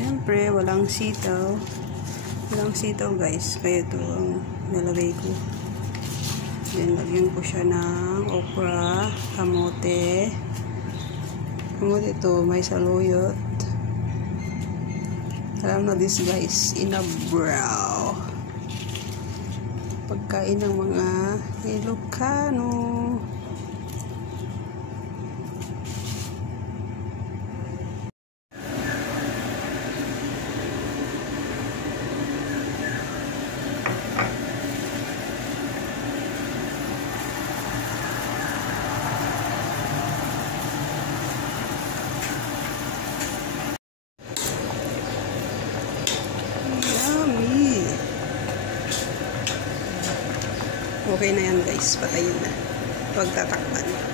Siyempre, walang sitaw. Walang sitaw guys. Kaya ito ang nalagay ko. Then, lagyan ko siya ng okra, kamote. Kamote ito, may saluyot. Alam na this guys, inabraw. Pagkain ng mga Ilocano. Okay na yan guys, patayin na. Huwag tatakpan.